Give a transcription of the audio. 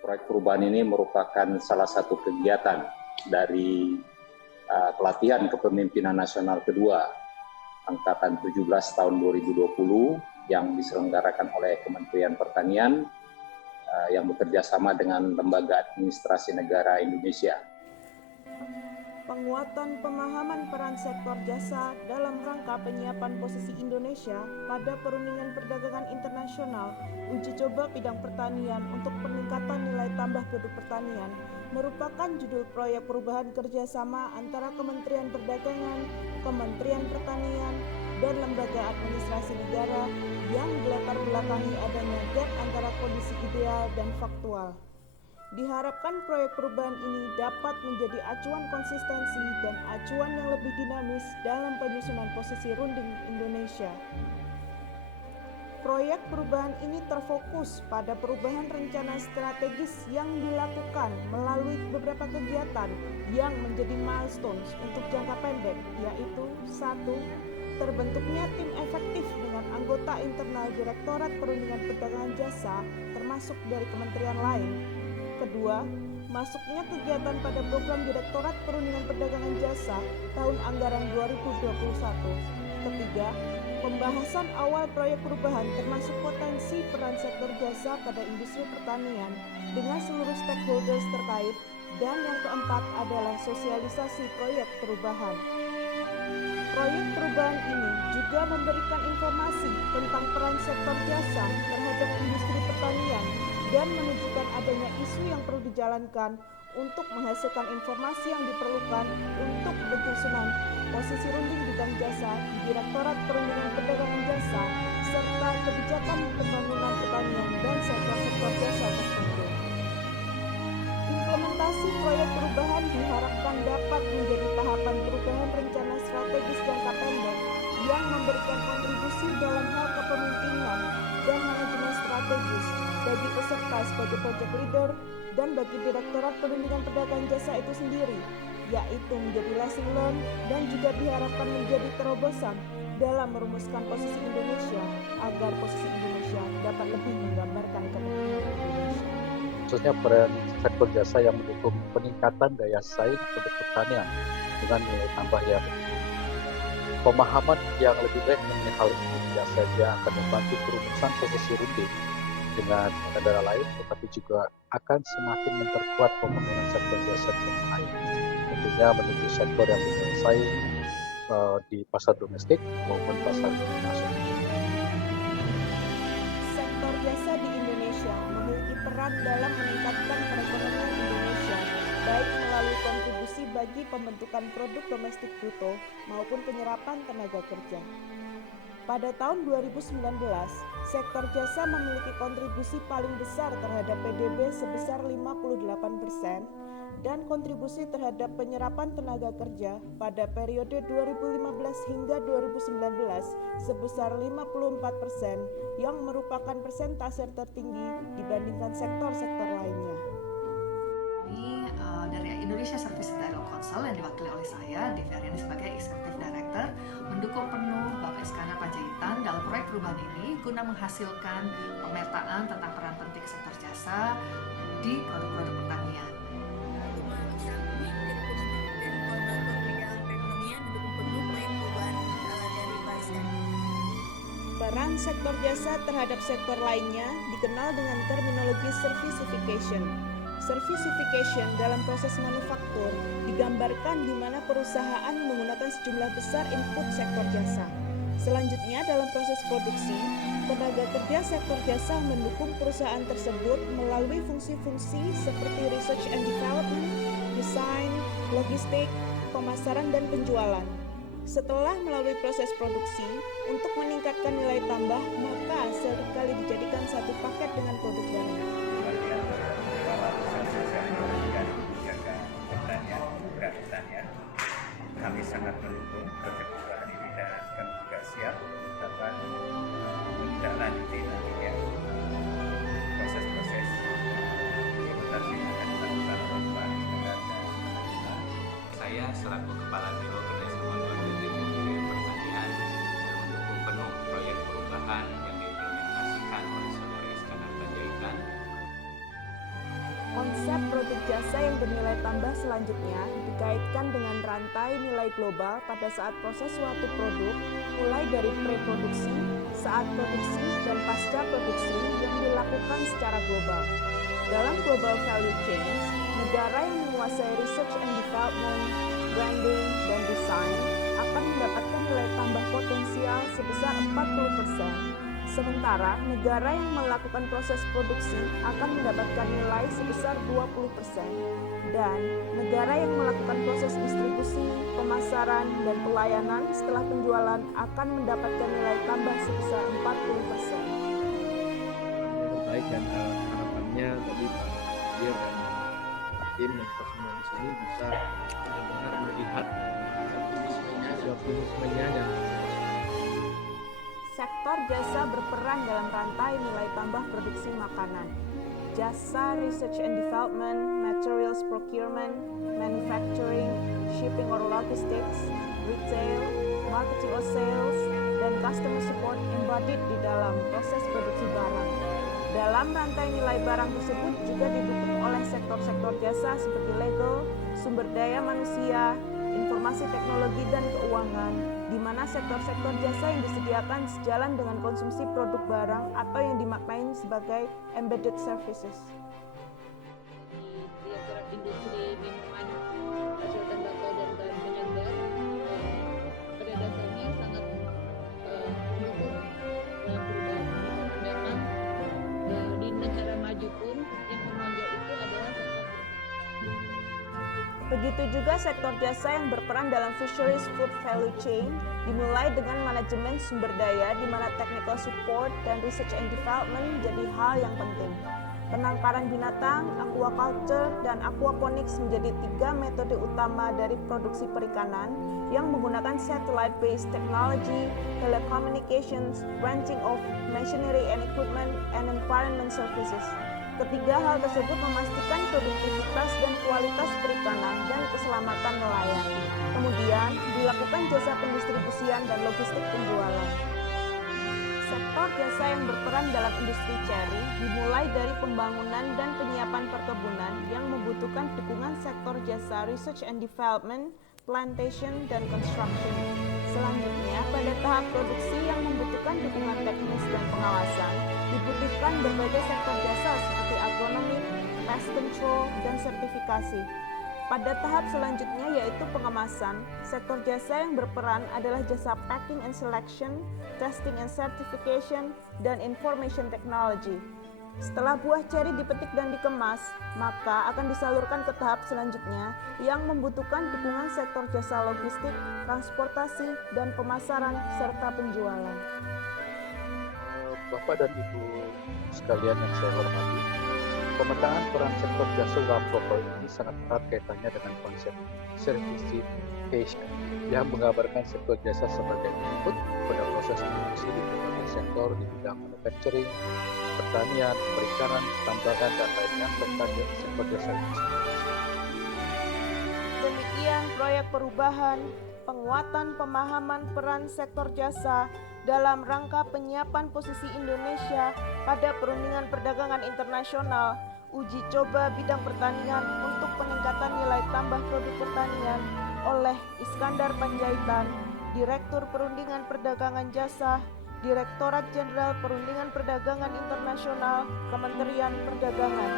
Proyek perubahan ini merupakan salah satu kegiatan dari pelatihan kepemimpinan nasional kedua Angkatan 17 tahun 2020 yang diselenggarakan oleh Kementerian Pertanian yang bekerja sama dengan Lembaga Administrasi Negara Indonesia. Penguatan pemahaman peran sektor jasa dalam rangka penyiapan posisi Indonesia pada perundingan perdagangan internasional uji coba bidang pertanian untuk peningkatan nilai tambah produk pertanian merupakan judul proyek perubahan kerjasama antara Kementerian Perdagangan, Kementerian Pertanian, dan Lembaga Administrasi Negara yang dilatar belakangi adanya gap antara kondisi ideal dan faktual. Diharapkan proyek perubahan ini dapat menjadi acuan konsistensi dan acuan yang lebih dinamis dalam penyusunan posisi runding Indonesia. Proyek perubahan ini terfokus pada perubahan rencana strategis yang dilakukan melalui beberapa kegiatan yang menjadi milestones untuk jangka pendek, yaitu 1. Terbentuknya tim efektif dengan anggota internal Direktorat Perundingan Perdagangan Jasa termasuk dari kementerian lain. Kedua, masuknya kegiatan pada program Direktorat Perundingan Perdagangan Jasa tahun anggaran 2021. Ketiga, pembahasan awal proyek perubahan termasuk potensi peran sektor jasa pada industri pertanian dengan seluruh stakeholders terkait. Dan yang keempat adalah sosialisasi proyek perubahan. Proyek perubahan ini juga memberikan informasi tentang peran sektor jasa terhadap industri pertanian dan menunjukkan adanya isu yang perlu dijalankan untuk menghasilkan informasi yang diperlukan untuk penyusunan posisi runding bidang jasa di Direktorat Perundingan Perdagangan Jasa serta kebijakan pembangunan pertanian dan sektor-sektor jasa tertentu. Implementasi proyek perubahan diharapkan dapat menjadi tahapan perubahan rencana strategis jangka pendek yang memberikan kontribusi dalam hal kepemimpinan dan manajemen strategis bagi peserta sebagai project leader dan bagi Direktorat Perundingan Perdagangan Jasa itu sendiri, yaitu menjadi lesson learned dan juga diharapkan menjadi terobosan dalam merumuskan posisi Indonesia agar posisi Indonesia dapat lebih menggambarkan kepentingan Indonesia. Khususnya peran sektor jasa yang mendukung peningkatan daya saing produk pertanian dengan nilai tambah yang pemahaman yang lebih baik mengenai hal ini tidak saja akan membantu perumusan posisi runding dengan negara lain, tetapi juga akan semakin memperkuat pembangunan sektor jasa di tanah air. Tentunya menuju sektor yang bersaing di pasar domestik maupun pasar internasional. Sektor jasa di Indonesia memiliki peran dalam meningkatkan perekonomian Indonesia, baik melalui kontribusi bagi pembentukan produk domestik bruto maupun penyerapan tenaga kerja. Pada tahun 2019, sektor jasa memiliki kontribusi paling besar terhadap PDB sebesar 58% dan kontribusi terhadap penyerapan tenaga kerja pada periode 2015 hingga 2019 sebesar 54% yang merupakan persentase tertinggi dibandingkan sektor-sektor lainnya. Ini dari Indonesia Service Dialog Council yang diwakili oleh saya, Devi Aryani sebagai Executive Director, mendukung penuh Bapak Iskandar Panjaitan dalam proyek perubahan ini guna menghasilkan pemetaan tentang peran penting sektor jasa di produk-produk pertanian. Peran sektor jasa terhadap sektor lainnya dikenal dengan terminologi servicification. Servicification dalam proses manufaktur digambarkan di mana perusahaan menggunakan sejumlah besar input sektor jasa. Selanjutnya dalam proses produksi, tenaga kerja sektor jasa mendukung perusahaan tersebut melalui fungsi-fungsi seperti research and development, desain, logistik, pemasaran, dan penjualan. Setelah melalui proses produksi, untuk meningkatkan nilai tambah, maka seringkali dijadikan satu paket dengan produk baru. Kami sangat mendukung proyek perubahan ini dan kami juga siap dapat menindaklanjuti nantinya proses-proses implementasi yang akan dilakukan oleh Pak Iskandar. Saya selaku Kepala Biro Kerjasama Luar Negeri Kementerian Pertanian mendukung penuh proyek perubahan yang diimplementasikan oleh Saudara Konsep produk jasa yang bernilai tambah selanjutnya dikaitkan dengan rantai nilai global pada saat proses suatu produk, mulai dari pre-produksi, saat produksi, dan pasca produksi yang dilakukan secara global. Dalam global value chains, negara yang menguasai research and development, branding, dan design akan mendapatkan nilai tambah potensial sebesar 40%. Sementara negara yang melakukan proses produksi akan mendapatkan nilai sebesar 20%, dan negara yang melakukan proses distribusi, pemasaran, dan pelayanan setelah penjualan akan mendapatkan nilai tambah sebesar 40%. Baik, dan harapannya tadi Pak Dir dan tim dan kita semua di sini bisa benar-benar melihat optimismenya dan Sektor jasa berperan dalam rantai nilai tambah produksi makanan. Jasa research and development, materials procurement, manufacturing, shipping or logistics, retail, marketing or sales, dan customer support embodied di dalam proses produksi barang. Dalam rantai nilai barang tersebut juga didukung oleh sektor-sektor jasa seperti legal, sumber daya manusia, informasi teknologi, dan keuangan, di mana sektor-sektor jasa yang disediakan sejalan dengan konsumsi produk barang atau yang dimaknai sebagai embedded services. Di Direktorat Industri Minuman, Hasil Tembakau dan Bahan Penyegar, pada dasarnya sangat mendukung perubahan. Memang di negara maju pun yang menonjol itu adalah sektor jasa. Begitu juga sektor jasa yang berperan dalam fisheries food value chain, dimulai dengan manajemen sumber daya di mana technical support dan research and development menjadi hal yang penting. Penangkaran binatang, aquaculture, dan aquaponics menjadi 3 metode utama dari produksi perikanan yang menggunakan satellite-based technology, telecommunications, renting of machinery and equipment, and environment services. Ketiga hal tersebut memastikan produktivitas dan kualitas perikanan dan keselamatan nelayan. Kemudian dilakukan jasa pendistribusian dan logistik penjualan. Sektor jasa yang berperan dalam industri cherry dimulai dari pembangunan dan penyiapan perkebunan yang membutuhkan dukungan sektor jasa research and development, plantation, dan construction. Selanjutnya, pada tahap produksi yang membutuhkan dukungan teknis dan pengawasan, dibutuhkan berbagai sektor jasa seperti agronomi, pest control, dan sertifikasi. Pada tahap selanjutnya yaitu pengemasan, sektor jasa yang berperan adalah jasa packing and selection, testing and certification, dan information technology. Setelah buah ceri dipetik dan dikemas, maka akan disalurkan ke tahap selanjutnya yang membutuhkan dukungan sektor jasa logistik, transportasi, dan pemasaran, serta penjualan. Bapak dan Ibu sekalian yang saya hormati, pemetaan peran sektor jasa dalam protokol ini sangat erat kaitannya dengan konsep certification yang menggambarkan sektor jasa sebagai input pada proses produksi di berbagai sektor di bidang manufacturing, pertanian, perikanan, tambangan, dan lainnya serta sektor jasa itu sendiri. Demikian proyek perubahan, penguatan pemahaman peran sektor jasa dalam rangka penyiapan posisi Indonesia pada perundingan perdagangan internasional, uji coba bidang pertanian untuk peningkatan nilai tambah produk pertanian oleh Iskandar Panjaitan, Direktur Perundingan Perdagangan Jasa, Direktorat Jenderal Perundingan Perdagangan Internasional, Kementerian Perdagangan.